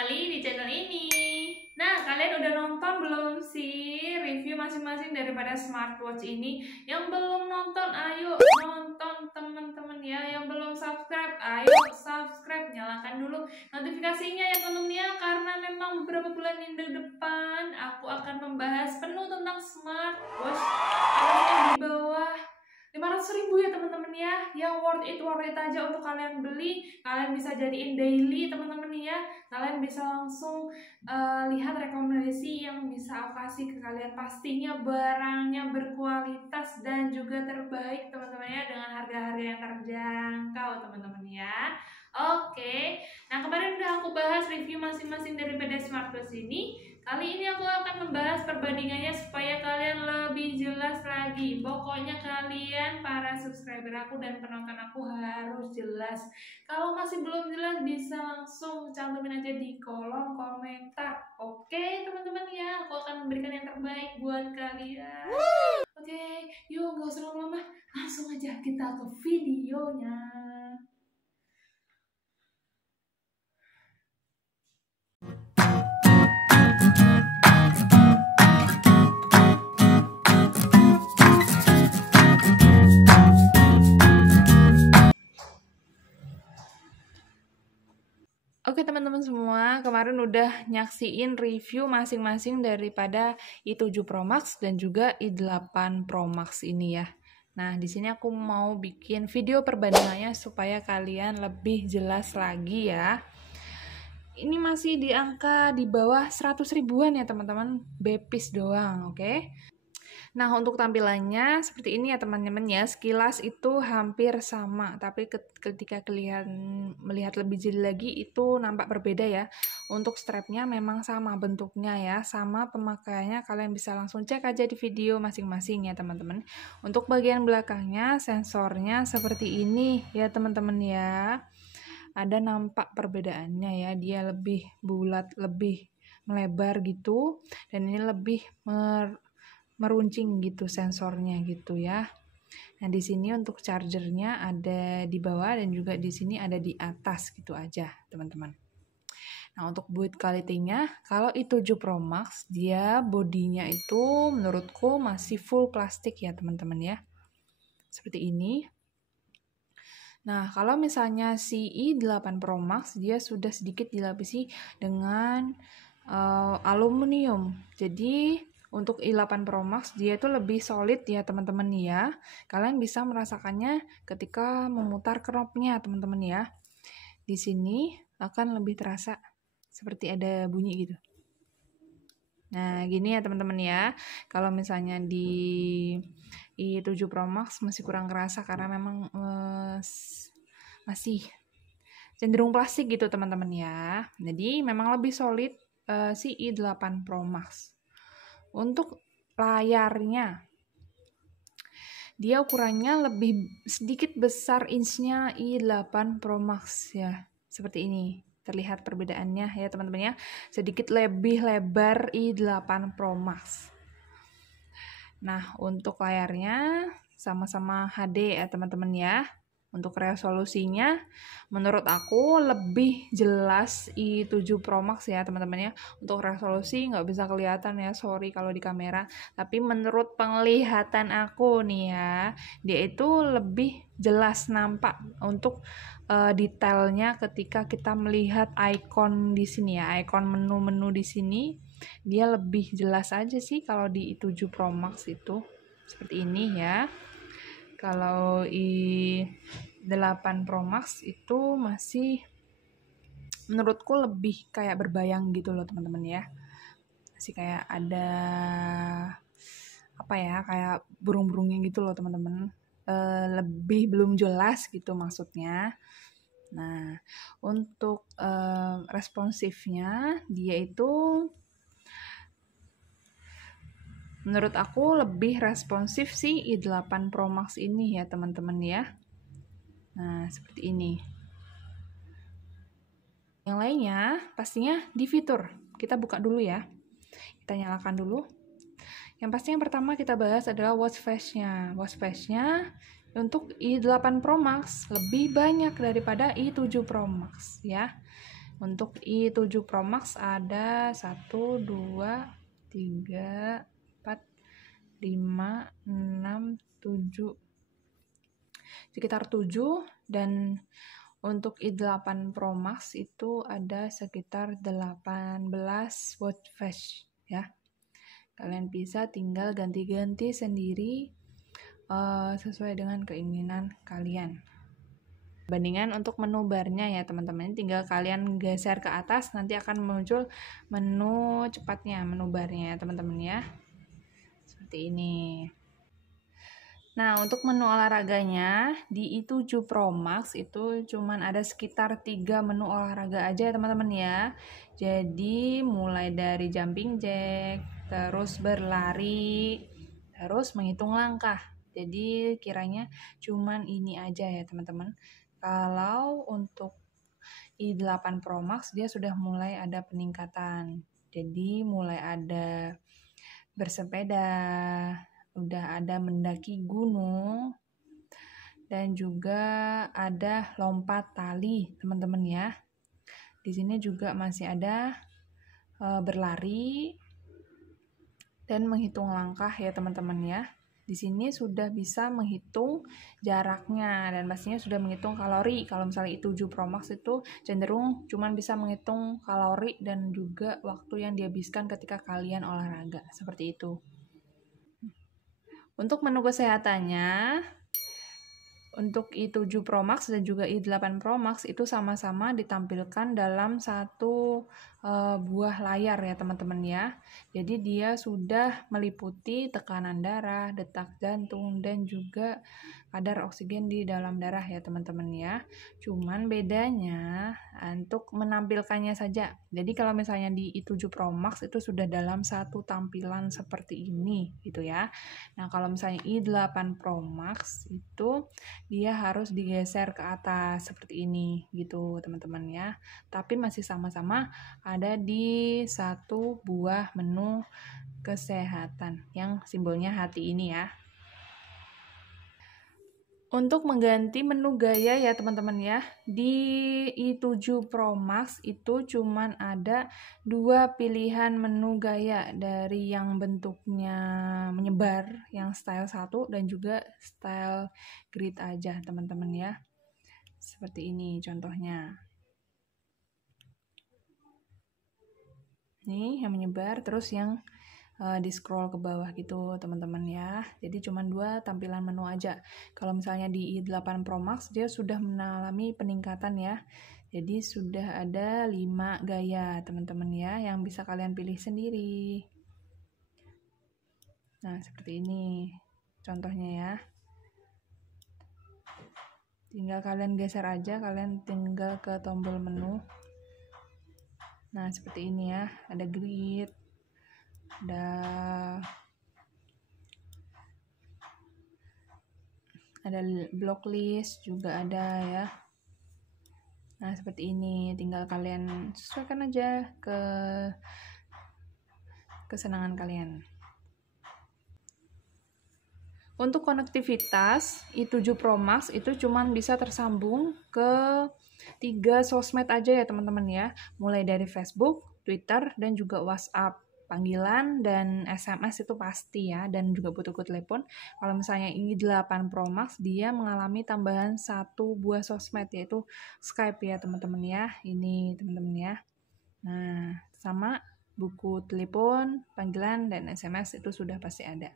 kembali di channel ini. Nah, kalian udah nonton belum sih review masing-masing daripada smartwatch ini? Yang belum nonton, ayo nonton teman-teman ya. Yang belum subscribe, ayo subscribe. Nyalakan dulu notifikasinya ya teman-teman ya. Karena memang beberapa bulan yang ke depan aku akan membahas penuh tentang smartwatch. Harganya di bawah 500.000 ya teman-teman ya, yang worth it aja untuk kalian beli. Kalian bisa jadiin daily teman-teman ya. Kalian bisa langsung lihat rekomendasi yang bisa aku kasih ke kalian. Pastinya barangnya berkualitas dan juga terbaik teman-teman ya, dengan harga-harga yang terjangkau teman-teman ya. Oke, nah kemarin udah aku bahas review masing-masing daripada smartwatch ini. Kali ini aku akan membahas perbandingannya supaya kalian lebih jelas lagi. Pokoknya kalian para subscriber aku dan penonton aku harus jelas. Kalau masih belum jelas bisa langsung cantumin aja di kolom komentar. Oke teman-teman ya, aku akan memberikan yang terbaik buat kalian. Oke, yuk gak usah lama-lama, langsung aja kita ke videonya. Oke teman-teman semua, kemarin udah nyaksiin review masing-masing daripada i7 Pro Max dan juga i8 Pro Max ini ya. Nah, di sini aku mau bikin video perbandingannya supaya kalian lebih jelas lagi ya. Ini masih di angka di bawah 100 ribuan ya teman-teman, bepis doang, oke? Nah, untuk tampilannya seperti ini ya teman-teman ya. Sekilas itu hampir sama, tapi ketika kalian melihat lebih jeli lagi itu nampak berbeda ya. Untuk strapnya memang sama bentuknya ya, sama pemakaiannya kalian bisa langsung cek aja di video masing-masing ya teman-teman. Untuk bagian belakangnya sensornya seperti ini ya teman-teman ya. Ada nampak perbedaannya ya, dia lebih bulat, lebih melebar gitu, dan ini lebih meruncing gitu sensornya gitu ya. Nah, di sini untuk chargernya ada di bawah dan juga di sini ada di atas gitu aja, teman-teman. Nah, untuk build quality-nya, kalau i7 Pro Max, dia bodinya itu menurutku masih full plastik ya, teman-teman ya. Seperti ini. Nah, kalau misalnya si i8 Pro Max, dia sudah sedikit dilapisi dengan aluminium. Jadi, untuk i8 Pro Max dia itu lebih solid ya teman-teman ya. Kalian bisa merasakannya ketika memutar knobnya teman-teman ya. Di sini akan lebih terasa seperti ada bunyi gitu. Nah, gini ya teman-teman ya. Kalau misalnya di i7 Pro Max masih kurang kerasa karena memang masih cenderung plastik gitu teman-teman ya. Jadi memang lebih solid si i8 Pro Max. Untuk layarnya, dia ukurannya lebih sedikit besar inchnya i8 Pro Max ya. Seperti ini. Terlihat perbedaannya ya teman-teman ya. Sedikit lebih lebar i8 Pro Max. Nah, untuk layarnya sama-sama HD ya teman-teman ya. Untuk resolusinya menurut aku lebih jelas i7 Pro Max ya teman-teman ya. Untuk resolusi nggak bisa kelihatan ya, sorry kalau di kamera. Tapi menurut penglihatan aku nih ya, dia itu lebih jelas nampak untuk detailnya ketika kita melihat icon di sini ya, icon menu-menu di sini. Dia lebih jelas aja sih kalau di i7 Pro Max itu seperti ini ya. Kalau i8 Pro Max itu masih menurutku lebih kayak berbayang gitu loh teman-teman ya. Masih kayak ada apa ya, kayak burung-burungnya gitu loh teman-teman. Lebih belum jelas gitu maksudnya. Nah, untuk responsifnya dia itu menurut aku lebih responsif sih i8 Pro Max ini ya teman-teman ya. Nah, seperti ini. Yang lainnya pastinya di fitur. Kita buka dulu ya. Kita nyalakan dulu. Yang pasti yang pertama kita bahas adalah watch face-nya. Watch face-nya untuk i8 Pro Max lebih banyak daripada i7 Pro Max ya. Untuk i7 Pro Max ada 1, 2, 3, 4, 5, 6, 7, sekitar 7, dan untuk i8 Pro Max itu ada sekitar 18 watch flash ya. Kalian bisa tinggal ganti-ganti sendiri sesuai dengan keinginan kalian. Bandingan untuk menu barnya ya teman-teman, tinggal kalian geser ke atas, nanti akan muncul menu cepatnya, menu barnya ya teman-teman ya. Seperti ini. Nah, untuk menu olahraganya di i7 Pro Max itu cuman ada sekitar 3 menu olahraga aja ya teman-teman ya. Jadi mulai dari jumping jack, terus berlari, terus menghitung langkah. Jadi kiranya cuman ini aja ya teman-teman. Kalau untuk i8 Pro Max dia sudah mulai ada peningkatan. Jadi mulai ada bersepeda, udah ada mendaki gunung, dan juga ada lompat tali, teman-teman ya. Di sini juga masih ada berlari dan menghitung langkah ya teman-teman ya. Di sini sudah bisa menghitung jaraknya dan pastinya sudah menghitung kalori. Kalau misalnya i7 Pro Max itu cenderung cuman bisa menghitung kalori dan juga waktu yang dihabiskan ketika kalian olahraga, seperti itu. Untuk menu kesehatannya, untuk i7 Pro Max dan juga i8 Pro Max itu sama-sama ditampilkan dalam satu buah layar ya teman-teman ya. Jadi dia sudah meliputi tekanan darah, detak jantung, dan juga kadar oksigen di dalam darah ya teman-teman ya. Cuman bedanya untuk menampilkannya saja. Jadi kalau misalnya di i7 Pro Max itu sudah dalam satu tampilan seperti ini gitu ya. Nah kalau misalnya i8 Pro Max itu dia harus digeser ke atas seperti ini gitu teman-teman ya. Tapi masih sama-sama ada di satu buah menu kesehatan yang simbolnya hati ini ya. Untuk mengganti menu gaya ya teman-teman ya, di i7 Pro Max itu cuman ada 2 pilihan menu gaya, dari yang bentuknya menyebar, yang style 1, dan juga style grid aja teman-teman ya. Seperti ini contohnya. Nih yang menyebar, terus yang di scroll ke bawah gitu teman-teman ya. Jadi cuma 2 tampilan menu aja. Kalau misalnya di i8 Pro Max dia sudah mengalami peningkatan ya. Jadi sudah ada 5 gaya teman-teman ya yang bisa kalian pilih sendiri. Nah seperti ini contohnya ya. Tinggal kalian geser aja, kalian tinggal ke tombol menu. Nah seperti ini ya, ada grid, ada block list juga ada ya. Nah seperti ini, tinggal kalian sesuaikan aja ke kesenangan kalian. Untuk konektivitas i7 Pro Max itu cuman bisa tersambung ke 3 sosmed aja ya teman-teman ya, mulai dari Facebook, Twitter, dan juga WhatsApp. Panggilan dan SMS itu pasti ya, dan juga butuh telepon. Kalau misalnya i8 Pro Max dia mengalami tambahan 1 buah sosmed, yaitu Skype ya teman-teman ya. Ini teman-teman ya. Nah sama buku telepon, panggilan, dan SMS itu sudah pasti ada.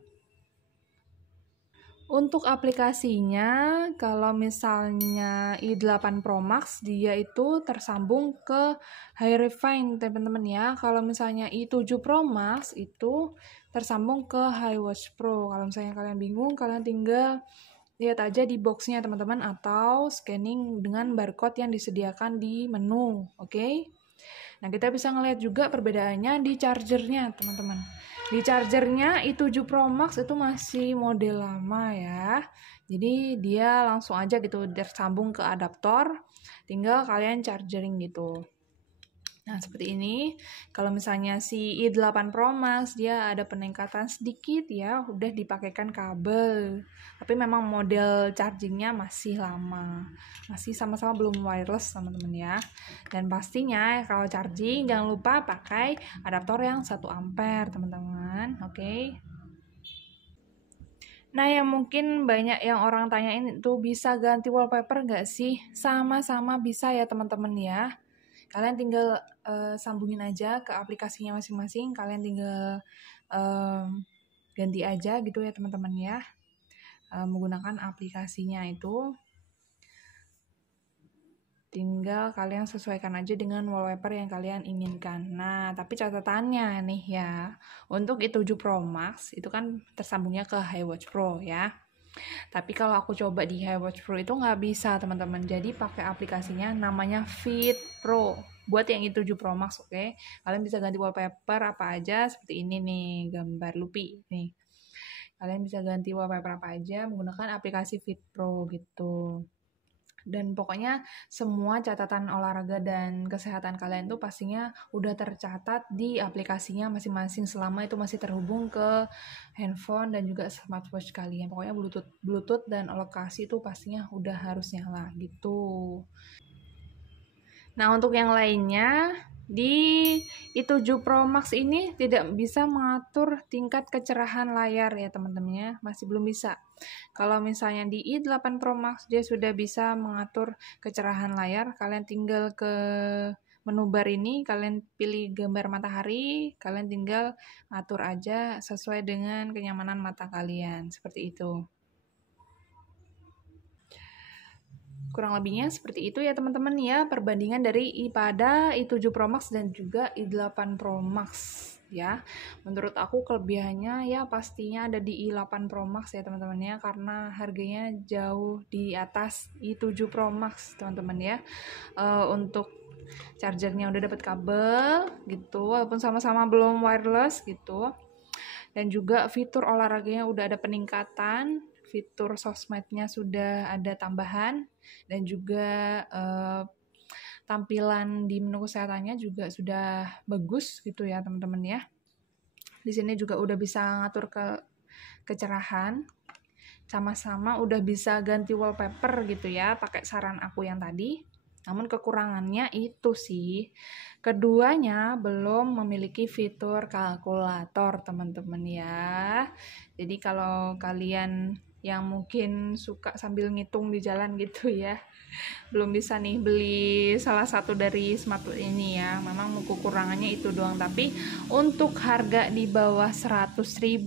Untuk aplikasinya, kalau misalnya i8 Pro Max, dia itu tersambung ke HiRefine, teman-teman ya. Kalau misalnya i7 Pro Max, itu tersambung ke HiWatch Pro. Kalau misalnya kalian bingung, kalian tinggal lihat aja di boxnya, teman-teman, atau scanning dengan barcode yang disediakan di menu, oke? Nah, kita bisa ngelihat juga perbedaannya di chargernya, teman-teman. Di chargernya i7 Pro Max itu masih model lama ya. Jadi dia langsung aja gitu tersambung ke adaptor, tinggal kalian chargering gitu. Nah, seperti ini. Kalau misalnya si i8 Pro Max dia ada peningkatan sedikit ya, udah dipakaikan kabel. Tapi memang model chargingnya masih lama. Masih sama-sama belum wireless, teman-teman ya. Dan pastinya kalau charging jangan lupa pakai adaptor yang 1 ampere, teman-teman. Oke. Nah, yang mungkin banyak yang orang tanyain itu bisa ganti wallpaper nggak sih? Sama-sama bisa ya teman-teman ya. Kalian tinggal sambungin aja ke aplikasinya masing-masing. Kalian tinggal ganti aja gitu ya teman-teman ya. Menggunakan aplikasinya itu. Tinggal kalian sesuaikan aja dengan wallpaper yang kalian inginkan. Nah, tapi catatannya nih ya, untuk i7 Pro Max itu kan tersambungnya ke HiWatch Pro ya. Tapi kalau aku coba di HiWatch Pro itu nggak bisa teman-teman. Jadi pakai aplikasinya namanya Fit Pro. Buat yang i7 Pro Max, oke. Kalian bisa ganti wallpaper apa aja seperti ini nih, gambar Lupi nih. Kalian bisa ganti wallpaper apa aja menggunakan aplikasi Fit Pro gitu. Dan pokoknya semua catatan olahraga dan kesehatan kalian tuh pastinya udah tercatat di aplikasinya masing-masing selama itu masih terhubung ke handphone dan juga smartwatch kalian. Pokoknya Bluetooth dan lokasi itu pastinya udah harus nyala gitu. Nah, untuk yang lainnya di i7 Pro Max ini tidak bisa mengatur tingkat kecerahan layar ya teman-teman ya, masih belum bisa. Kalau misalnya di i8 Pro Max dia sudah bisa mengatur kecerahan layar, kalian tinggal ke menu bar ini, kalian pilih gambar matahari, kalian tinggal atur aja sesuai dengan kenyamanan mata kalian, seperti itu. Kurang lebihnya seperti itu ya teman-teman ya, perbandingan dari pada i7 Pro Max dan juga i8 Pro Max ya. Menurut aku kelebihannya ya pastinya ada di i8 Pro Max ya teman-teman ya, karena harganya jauh di atas i7 Pro Max teman-teman ya. Untuk chargernya udah dapat kabel gitu, walaupun sama-sama belum wireless gitu. Dan juga fitur olahraganya udah ada peningkatan, fitur sosmednya sudah ada tambahan, dan juga tampilan di menu kesehatannya juga sudah bagus gitu ya teman-teman ya. Di sini juga udah bisa ngatur kecerahan, sama-sama udah bisa ganti wallpaper gitu ya, pakai saran aku yang tadi. Namun kekurangannya itu sih, keduanya belum memiliki fitur kalkulator teman-teman ya. Jadi kalau kalian yang mungkin suka sambil ngitung di jalan gitu ya, belum bisa nih beli salah satu dari smartwatch ini ya. Memang kekurangannya itu doang, tapi untuk harga di bawah 100.000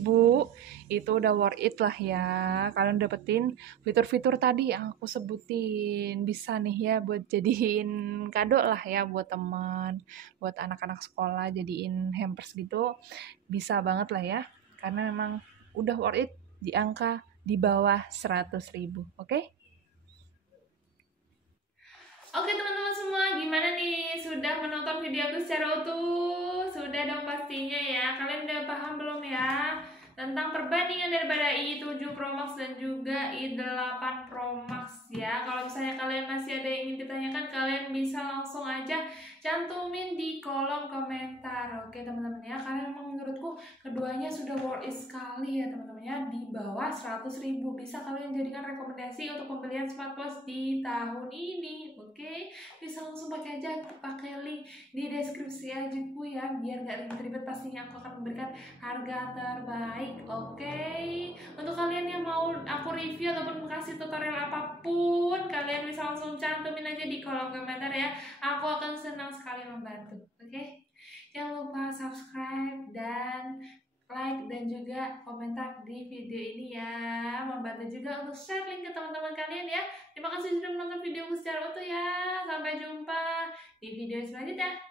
itu udah worth it lah ya. Kalian dapetin fitur-fitur tadi yang aku sebutin, bisa nih ya buat jadiin kado lah ya buat teman, buat anak-anak sekolah jadiin hampers gitu, bisa banget lah ya, karena memang udah worth it di angka di bawah 100.000. Oke? Oke teman-teman semua, gimana nih? Sudah menonton video aku secara utuh? Sudah dong pastinya ya. Kalian udah paham belum ya tentang perbandingan daripada i7 Pro Max dan juga i8 Pro Max ya. Kalau misalnya kalian masih ada yang ingin ditanyakan, kalian bisa langsung aja cantumin di kolom komentar. Oke teman-teman ya, karena memang menurutku keduanya sudah worth it sekali ya teman-teman ya, di bawah 100.000. Bisa kalian jadikan rekomendasi untuk pembelian smartwatch di tahun ini. Oke, bisa langsung pakai aja, pakai link di deskripsi aja ku ya, biar gak ribet-ribet. Pastinya aku akan memberikan harga terbaik. Oke, untuk kalian yang mau aku review ataupun kasih tutorial apapun, kalian bisa langsung cantumin aja di kolom komentar ya. Aku akan senang sekali membantu. Oke, jangan lupa subscribe dan like dan juga komentar di video ini ya. Membantu juga untuk share link ke teman-teman kalian ya. Terima kasih sudah menonton videoku secara utuh ya. Sampai jumpa di video selanjutnya.